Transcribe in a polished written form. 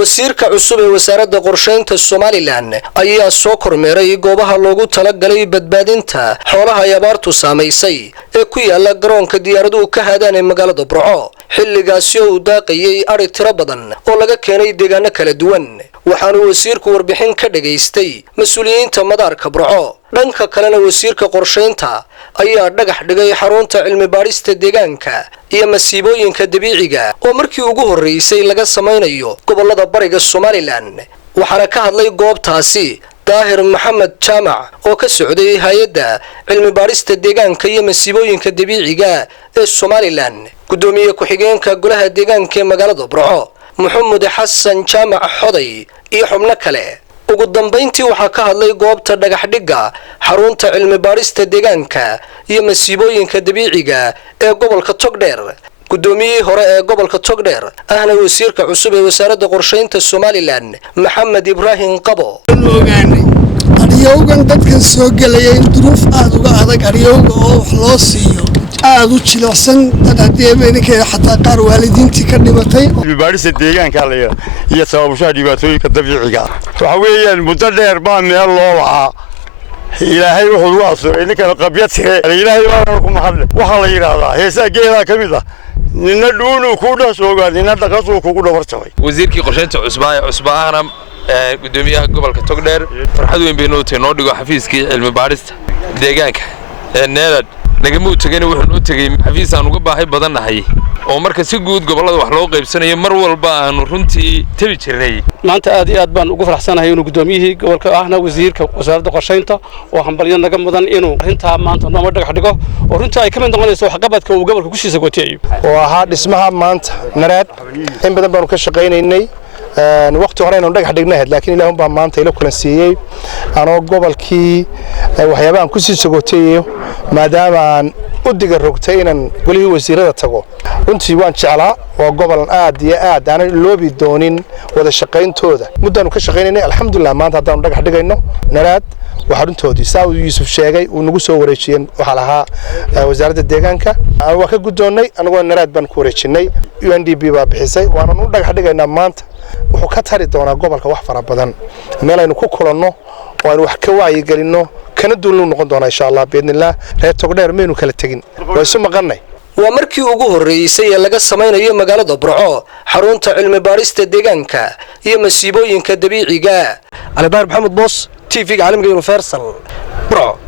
wasiirka cusub ee wasaaradda qorsheynta Somaliland ayaa soo kormeeray goobaha loogu talagalay badbaadinta xoolaha ay abaartu saameysay ee ku yaala garoonka diyaaraduhu ka hadaan ee magaalada Burco xilligaasi oo uu daaqayay ari tiro badan oo laga keenay deegaano kala duwan waxaana wasiirku warbixin ka dhageystay mas'uuliyiinta madaarka Burco dhanka kalena wasiirka qorsheynta ayaa dhagax dhigay xarunta cilmi baarista deegaanka iyo masiibooyinka dabiiciga oo markii ugu horeysay laga samaynayo gobolada bariga Somaliland waxaana ka hadlay goobtaasi daahir maxamed jaamac oo ka socday hay'adda cilmi baarista deegaanka iyo masiibooyinka dabiiciga ee Somaliland gudoomiye ku-xigeenka golaha deegaanka ee magaalada Burco محمد حسن جامع حضي iyo xubno kale ugu dambeyntii waxa ka hadlay goobta dhagax dhiga xarunta cilmi baarista deegaanka iyo masiibooyinka dabiiciga ee gobolka Togdheer gudoomiye hore ee gobolka Togdheer ahna wasiirka cusub ee wasaaradda qorsheynta Somaliland Maxamed Ibrahim Qabo ariyowgan dadka soo galay duruuf aad uga adag ariyowga oo wax loo siiyo aad u jilicsan dad adeemeynka xataa qaar waalidiintii ka dhimatay baarista deegaanka iyo sababusha dhibaatooyinka dabiiciga waxa weeyaan muddo dheer baa meel loo waca ilaahay wuxuu waasuray ninka qabyad tire ilaahay baa ku mahadle waxa la yiraahdaa heesaa geela kamid ah nina dhuunu ku dhasoogaa nina dhaqasuu kugu dhabartay wasiirkii qorsheynta cusbaana gudoomiyaha gobolka Togdheer farxad weyn baynu noo dhigo xafiiskii cilmi baarista deegaanka neelad nagama tagay wuxuu u tagay xafiis aan uga baahay badanahay oo marka si guud gobolada wax loo qaybsanayo mar walba aanu runtii tabi jirnay maanta aad iyo aad baan ugu faraxsanahay inuu gudoomiyihii gobolka ahna wasiirka wasaaradda qorsheynta oo hambalyo naga mudan inuu arinta maanta noo dhagax dhigo oo runtii ay ka mid noqonayso waxqabadka uu gobolka ku sii sagootay oo ahaa dhismaha maanta naraad in badan baan ka shaqeynaynay waqti hore inaan dhagax dhignayd laakiin ilaahay baa maanta ila kulan siiyay anoo gobolkii waxyaabahan ku sii sagooteeyo maadaama aan u diga rogtay inaan golihii wasiirada tago runtii waan jeclaa waa gobol aad iyo aad aan loobi doonin wada shaqeyntooda muddaan ka shaqeynay alxamdulillah maanta hadaan dhagax dhigayno naraad waxa runtoodii Saud Yusuf sheegay uu nagu soo wareejiyeen waxa lahaa wasaaradda deegaanka waa ka gudoonay anagoo naraad baan ku wareejinay UNDP baa bixisay waana u dhagax dhigaynaa maanta wuxuu ka tari doonaa gobolka wax fara badan meel aynu ku kulanno oo aynu wax ka wacyi galino kana duulno noqon doona insha Allah biidnillah reer Togdheer meenu kala tagin way isu maqannay waa markii ugu horeysay ee laga samaynayo magaalada Burco xarunta cilmi baarista deegaanka iyo masiibooyinka dabiiciga Alibaar Maxamed Boos TV caalamiga Universal Burco